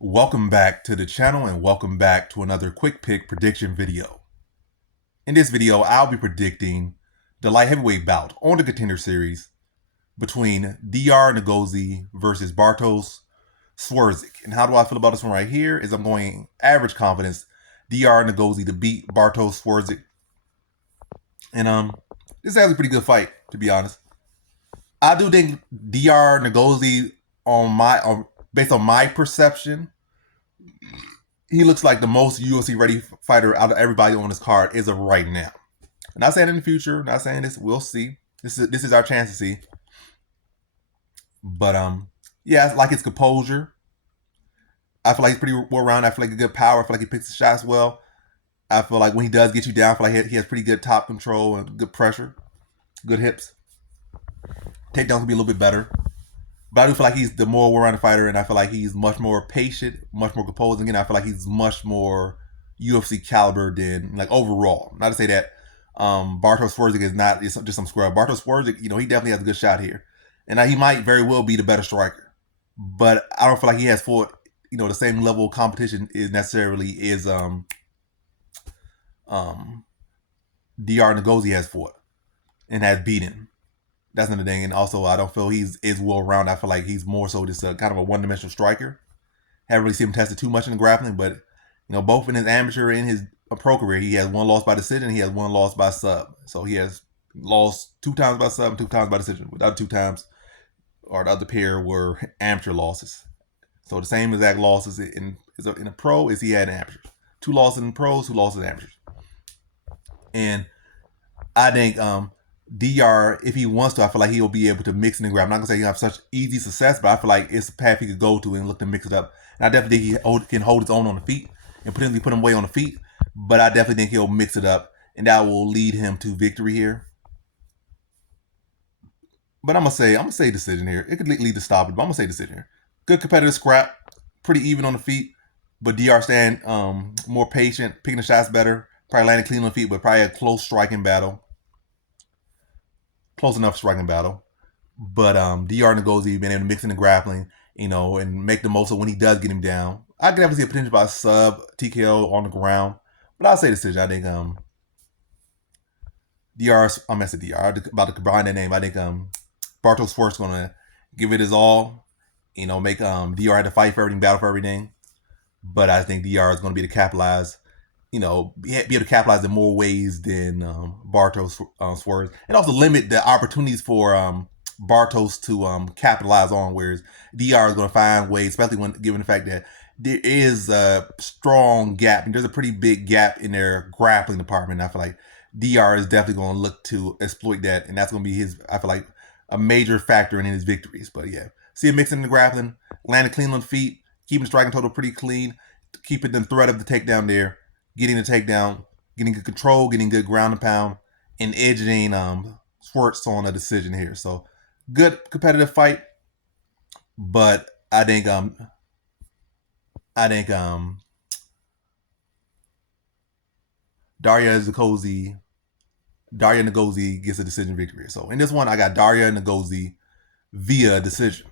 Welcome back to the channel and welcome back to another quick pick prediction video. In this video, I'll be predicting the light heavyweight bout on the Contender Series between Diyar Nurgozhay versus Bartosz Szewczyk. And how do I feel about this one right here is I'm going average confidence Diyar Nurgozhay to beat Bartosz Szewczyk. And this is actually a pretty good fight, to be honest. I do think Diyar Nurgozhay based on my perception, he looks like the most UFC ready fighter out of everybody on this card as of right now. I'm not saying in the future, not saying this, we'll see. This is our chance to see. But yeah, I like his composure. I feel like he's pretty well rounded. I feel like a good power. I feel like he picks the shots well. I feel like when he does get you down, I feel like he has pretty good top control and good pressure, good hips. Takedowns will be a little bit better. But I do feel like he's the more well-rounded fighter, and I feel like he's much more patient, much more composed. Again, I feel like he's much more UFC caliber than, like, overall. Not to say that Bartosz Szewczyk is not just some scrub. Bartosz Szewczyk, he definitely has a good shot here. And he might very well be the better striker. But I don't feel like he has fought, the same level of competition is Diyar Nurgozhay has fought and has beaten. That's another thing. And also, I don't feel he's well-rounded. I feel like he's more so just kind of a one-dimensional striker. Haven't really seen him tested too much in the grappling, but, both in his amateur and his pro career, he has one loss by decision, he has one loss by sub. So he has lost 2 times by sub and 2 times by decision. The other 2 times, or the other pair, were amateur losses. So the same exact losses in a pro as he had in amateurs. 2 losses in pros, 2 losses in amateurs. And I think Diyar, if he wants to, I feel like he'll be able to mix it and grab. I'm not gonna say he'll have such easy success, but I feel like it's a path he could go to and look to mix it up. And I definitely think he can hold his own on the feet and potentially put him away on the feet. But I definitely think he'll mix it up, and that will lead him to victory here. But I'm gonna say decision here. It could lead to stoppage, but I'm gonna say decision here. Good competitive scrap, pretty even on the feet, but Diyar staying more patient, picking the shots better, probably landing clean on the feet, but probably a close striking battle. Close enough striking battle. But Diyar Nurgozhay being able to mix in the grappling, and make the most of when he does get him down. I could definitely see a potential by sub TKO on the ground. But I'll say decision. I think Diyar, I'm at Diyar. I'm about to combine that name. I think Bartosz Szewczyk is gonna give it his all. Make Diyar have to fight for everything, battle for everything. But I think Diyar is gonna be able to capitalize. Be able to capitalize in more ways than Bartosz Szewczyk, and also limit the opportunities for Bartosz to capitalize on. Whereas Diyar is going to find ways, especially when given the fact that there is a strong gap, and there's a pretty big gap in their grappling department. I feel like Diyar is definitely going to look to exploit that, and that's going to be I feel like, a major factor in his victories. But yeah, see him mixing the grappling, landing clean on the feet, keeping the striking total pretty clean, keeping the threat of the takedown there. Getting the takedown, getting good control, getting good ground and pound, and edging Szewczyk on a decision here. So good competitive fight, but I think Diyar Nurgozhay gets a decision victory. So in this one, I got Diyar Nurgozhay via decision.